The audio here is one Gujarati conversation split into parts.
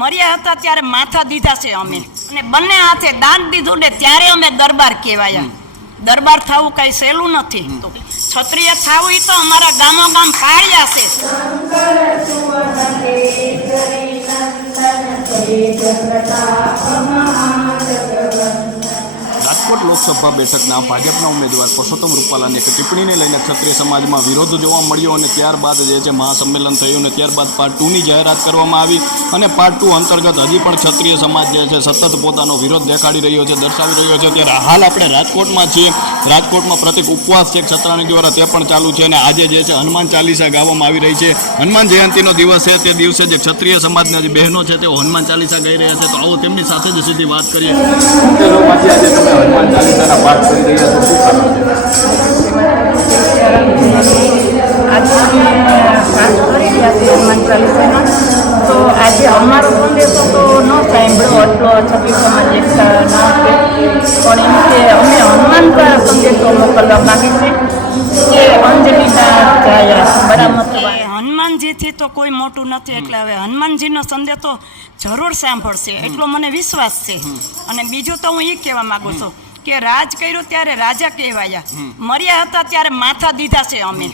મર્યા હતા ત્યારે માથા દીધા છે અમે. અને બંને હાથે દાન દીધું ને ત્યારે અમે દરબાર કહેવાયા. દરબાર થવું કઈ સહેલું નથી. ક્ષત્રિય થવું એ તો અમારા ગામો ગામ પાડ્યા છે. લોકસભા બેઠકના ભાજપના ઉમેદવાર પુરુષોત્તમ રૂપાલાની એક ટિપ્પણીને લઈને ક્ષત્રિય સમાજમાં વિરોધ જોવા મળ્યો અને ત્યારબાદ જે છે મહાસંમેલન થયું અને ત્યારબાદ પાર્ટ ટુની જાહેરાત કરવામાં આવી અને પાર્ટ ટુ અંતર્ગત હજી પણ ક્ષત્રિય સમાજ જે છે સતત પોતાનો વિરોધ દેખાડી રહ્યો છે, દર્શાવી રહ્યો છે. ત્યારે હાલ આપણે રાજકોટમાં છીએ. રાજકોટમાં પ્રતિક ઉપવાસ છે ક્ષત્રાણી દ્વારા તે પણ ચાલુ છે અને આજે જે છે હનુમાન ચાલીસા ગાવામાં આવી રહી છે. હનુમાન જયંતિનો દિવસ છે તે દિવસે જે ક્ષત્રિય સમાજના જે બહેનો છે તેઓ હનુમાન ચાલીસા ગાઈ રહ્યા છે. તો આવો તેમની સાથે જ સીધી વાત કરીએ. હનુમાન ચાલીસાના પાઠ કરી રહ્યા તો શું કારણ છે? તો આજે અમારો સંદેશો તો ન સાંભળ્યો એટલો છત્રી સમાજ એકતા ન પણ એમ કે અમે હનુમાનના સંદેશો મોકલવા માગીએ છીએ કે અંજલિના જાય બરાબર હનુમાનજીથી તો કોઈ મોટું નથી એટલે હવે હનુમાનજીનો સંદેશ તો જરૂર સાંભળશે એટલો મને વિશ્વાસ છે. અને બીજું તો હું એ કહેવા માંગુ છું કે રાજ કર્યું ત્યારે રાજા કહેવાયા. મર્યા હતા ત્યારે માથા દીધા છે અમે.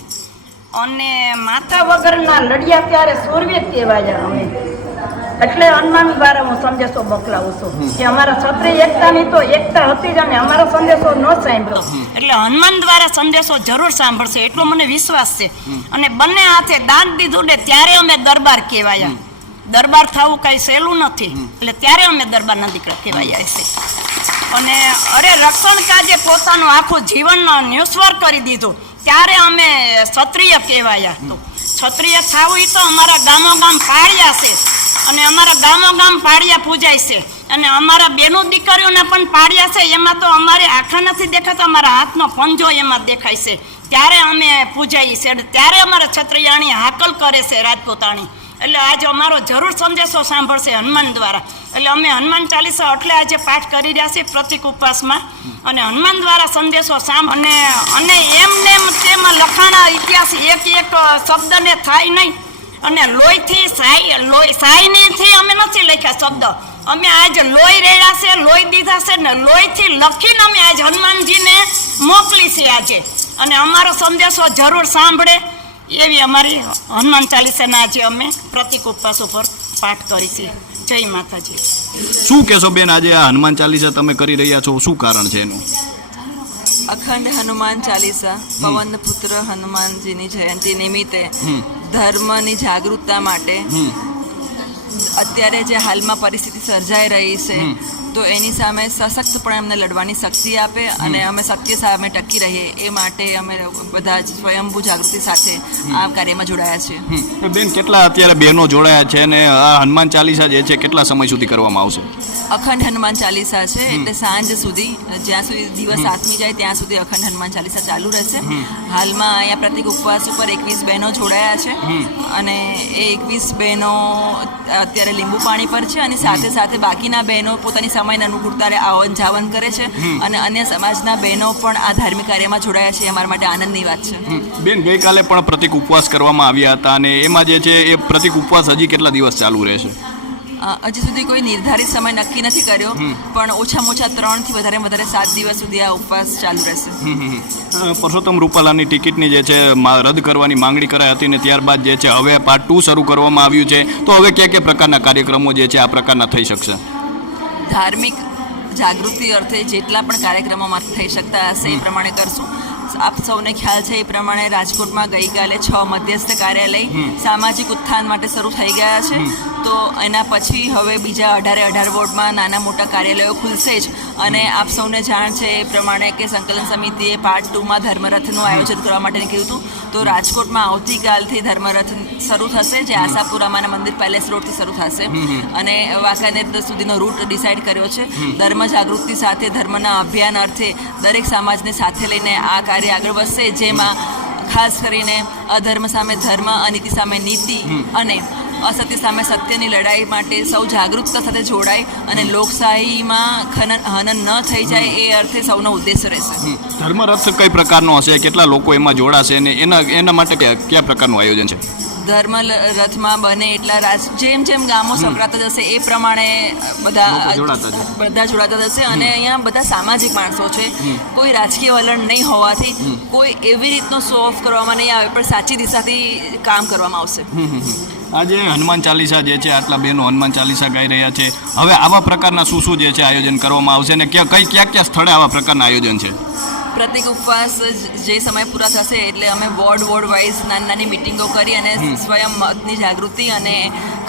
અને માથા વગરના લડ્યા ત્યારે સૂર્ય કહેવાયા અમે. એટલે હનુમાન દ્વારા હું સંદેશો બકલાવું છું. કે અમારા ક્ષત્રિય એકતાની તો એકતા હતી જ અને અમારો સંદેશો ન સાંભળ્યો એટલે હનુમાન દ્વારા સંદેશો જરૂર સાંભળશે એટલો મને વિશ્વાસ છે. અને બંને હાથે દાન દીધું ને ત્યારે અમે દરબાર કહેવાયા. દરબાર થવું કઈ સહેલું નથી. એટલે ત્યારે અમે દરબારના દીકરા કહેવાયા છે. અને અરે રક્ષણ કાજે પોતાનું આખું જીવન ન્યુસ્વર કરી દીધું. ત્યારે અમે ક્ષત્રિય કહેવાયા ક્ષત્રિય થવું એ તો અમારા ગામો ગામ પાળ્યા છે. અને અમારા ગામો ગામ પાળિયા પૂજાય છે. અને અમારા બેનો દીકરીઓના પણ પાળિયા છે. એમાં તો અમારે આખા નથી દેખાતા, અમારા હાથનો પંજો એમાં દેખાય છે. ત્યારે અમે પૂજાઈ છે. ત્યારે અમારા છત્રિયાણી હાકલ કરે છે રાજપૂતાણી. એટલે આજે અમારો જરૂર સંદેશો સાંભળશે હનુમાન દ્વારા. એટલે અમે હનુમાન ચાલીસા એટલે આજે પાઠ કરી રહ્યા છીએ પ્રતિક ઉપવાસમાં. અને હનુમાન દ્વારા સંદેશો સાંભળ અને અને એમ તેમાં લખાણા ઇતિહાસ એક એક શબ્દને થાય નહીં. અને લોહીથી સાઈ, લોહી, સાઈનીથી અમે નથી લખ્યા શબ્દ. અમે આજ લોહી રહ્યા છે, લોહી દીધા છે ને લોહીથી લખીને અમે આજ હનુમાનજીને મોકલી છે આજે. અને અમારો સંદેશો જરૂર સાંભળે. એવી અમારી હનુમાન ચાલીસાના આજે અમે પ્રતિક ઉપવાસ ઉપર પાઠ કરીશું જય માતાજી. શું કહેશો બેન આજે આ હનુમાન ચાલીસા તમે કરી રહ્યા છો? શું કારણ છે એનું? અખંડ હનુમાન ચાલીસા પવન પુત્ર હનુમાનજીની જયંતિ નિમિત્તે ધર્મની જાગૃતતા માટે અત્યારે જે હાલમાં પરિસ્થિતિ સર્જાઈ રહી છે તો એની સામે સશક્તપણે અમને લડવાની શક્તિ આપે અને અમે સત્ય સામે ટકી રહીએ એ માટે અમે બધા જ સ્વયંભૂ જાગૃતિ સાથે આ કાર્યમાં જોડાયા છીએ. બેન કેટલા અત્યારે બહેનો જોડાયા છે અને આ હનુમાન ચાલીસા જે છે કેટલા સમય સુધી કરવામાં આવશે? અખંડ હનુમાન ચાલીસા છે એટલે સાંજ સુધી જ્યાં સુધી દિવસ આથમી જાય ત્યાં સુધી અખંડ હનુમાન ચાલીસા ચાલુ રહેશે. હાલમાં અહીંયા પ્રતિક ઉપવાસ ઉપર એકવીસ બહેનો જોડાયા છે અને એ એકવીસ બહેનો અત્યારે લીંબુ પાણી પર છે અને સાથે સાથે બાકીના બહેનો પોતાની સમયને અનુકૂળતાને આવન જાવન કરે છે અને અન્ય સમાજના બહેનો પણ આ ધાર્મિક કાર્યમાં જોડાયા છે એ અમારા માટે આનંદની વાત છે. બેન ગઈકાલે પણ પ્રતિક ઉપવાસ કરવામાં આવ્યા હતા અને એમાં જે છે એ પ્રતિક ઉપવાસ હજી કેટલા દિવસ ચાલુ રહેશે? હજી સુધી કોઈ નિર્ધારિત સમય નક્કી નથી કર્યો પણ ઓછામાં ઓછા ત્રણથી વધારે વધારે સાત દિવસ સુધી આ ઉપવાસ ચાલુ રહેશે. પરસોત્તમ રૂપાલાની ટિકિટની જે છે રદ કરવાની માંગણી કરાઈ હતી ને ત્યારબાદ જે છે હવે પાર્ટ ટુ શરૂ કરવામાં આવ્યું છે. તો હવે કયા કયા પ્રકારના કાર્યક્રમો જે છે આ પ્રકારના થઈ શકશે? ધાર્મિક જાગૃતિ અર્થે જેટલા પણ કાર્યક્રમો થઈ શકતા હશે એ પ્રમાણે કરશું. આપ સૌને ખ્યાલ છે એ પ્રમાણે રાજકોટમાં ગઈકાલે છ મધ્યસ્થ કાર્યાલય સામાજિક ઉત્થાન માટે શરૂ થઈ ગયા છે. તો એના પછી હવે બીજા અઢારે અઢાર વોર્ડમાં નાના મોટા કાર્યાલયો ખુલશે જ. અને આપ સૌને જાણ છે એ પ્રમાણે કે સંકલન સમિતિએ પાર્ટ ટુમાં ધર્મરથનું આયોજન કરવા માટે કીધું હતું. તો રાજકોટમાં આવતીકાલથી ધર્મરથ શરૂ થશે જે આશાપુરામાંના મંદિર પેલેસ રોડથી શરૂ થશે. અને વાંકાનેર સુધીનો રૂટ ડિસાઇડ કર્યો છે. ધર્મ જાગૃતિ સાથે ધર્મના અભિયાન અર્થે દરેક સમાજને સાથે લઈને આ કાર્ય આગળ વધશે જેમાં ખાસ કરીને અધર્મ સામે ધર્મ અનીતિ સામે નીતિ અને અસત્ય સામે સત્યની લડાઈ માટે સૌ જાગૃતતા સાથે જોડાય અને લોકશાહીમાં ખનન હનન ન થઈ જાય એ અર્થે સૌનો ઉદ્દેશ્ય રહેશે. ધર્મરથ કઈ પ્રકારનો હશે? કેટલા લોકો એમાં જોડાશે? અને એના એના માટે કયા પ્રકારનું આયોજન છે? ધર્મ રથમાં બને એટલા રાજ જેમ જેમ ગામો સંકળાતા જશે એ પ્રમાણે બધા. બધા જોડાતા જશે અને અહીંયા બધા સામાજિક માણસો છે. કોઈ રાજકીય વલણ નહીં હોવાથી કોઈ એવી રીતનો શો ઓફ કરવામાં નહીં આવે પણ સાચી દિશાથી કામ કરવામાં આવશે. આજે હનુમાન ચાલીસા જે છે આટલા બહેનો હનુમાન ચાલીસા ગાઈ રહ્યા છે. હવે આવા પ્રકારના શું શું જે છે આયોજન કરવામાં આવશે અને ક્યાં કઈ ક્યાં ક્યાં સ્થળે આવા પ્રકારના આયોજન છે? પ્રતિક ઉપવાસ જે સમય પૂરા થશે એટલે અમે વોર્ડ વોર્ડ વાઇઝ નાની નાની મિટિંગો કરી અને સ્વયં મતની જાગૃતિ અને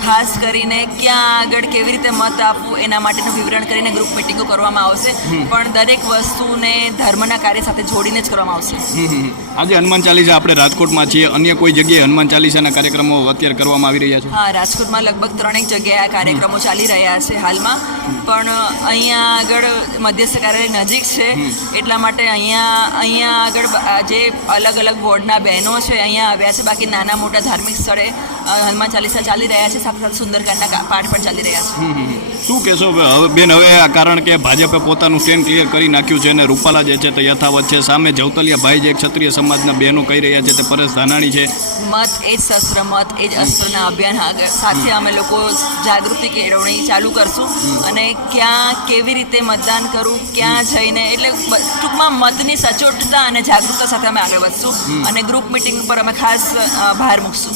ખાસ કરીને ક્યાં આગળ કેવી રીતે મત આપવું એના માટેનું વિવરણ કરીને ગ્રુપ મિટિંગો કરવામાં આવશે. પણ દરેક વસ્તુને ધર્મના કાર્ય સાથે જોડીને જ કરવામાં આવશે. આજે હનુમાન ચાલીસા આપણે રાજકોટમાં છીએ. અન્ય કોઈ જગ્યાએ હનુમાન ચાલીસાના કાર્યક્રમો અત્યારે કરવામાં આવી રહ્યા છે? હા રાજકોટમાં લગભગ ત્રણેક જગ્યાએ આ કાર્યક્રમો ચાલી રહ્યા છે હાલમાં. પણ અહીંયા આગળ મધ્યસ્થ કાર્યાલય નજીક છે. એટલા માટે અહીંયા અહીંયા આગળ જે અલગ અલગ વોર્ડના બહેનો છે અહીંયા આવ્યા છે. બાકી નાના મોટા ધાર્મિક સ્થળે હનુમાન ચાલીસા ચાલી રહ્યા છે સાથે સાથે સુંદરકાંડના પાઠ પણ ચાલી રહ્યા છે. શું કહેશો હવે? હવે બેન હવે આ કારણ કે ભાજપે પોતાનું સ્ટેન્ડ ક્લિયર કરી નાખ્યું છે અને રૂપાલા જે છે તે યથાવત છે. સામે જવતલિયા ભાઈ જે ક્ષત્રિય સમાજના બહેનો કહી રહ્યા છે તે પરેશ ધાનાણી છે. મત એ જ શસ્ત્ર મત એ જ અસ્ત્રના અભિયાન સાથે અમે લોકો જાગૃતિ કેળવણી ચાલુ કરશું અને ક્યાં કેવી રીતે મતદાન કરવું ક્યાં જઈને એટલે ટૂંકમાં મતની સચોટતા અને જાગૃતતા સાથે અમે આગળ વધશું અને ગ્રુપ મિટિંગ પર અમે ખાસ ભાર મૂકશું.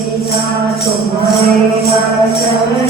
Krishna, Tumhare Raja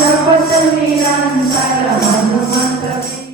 ಚಪಟವೀರ ಮಂತ್ರ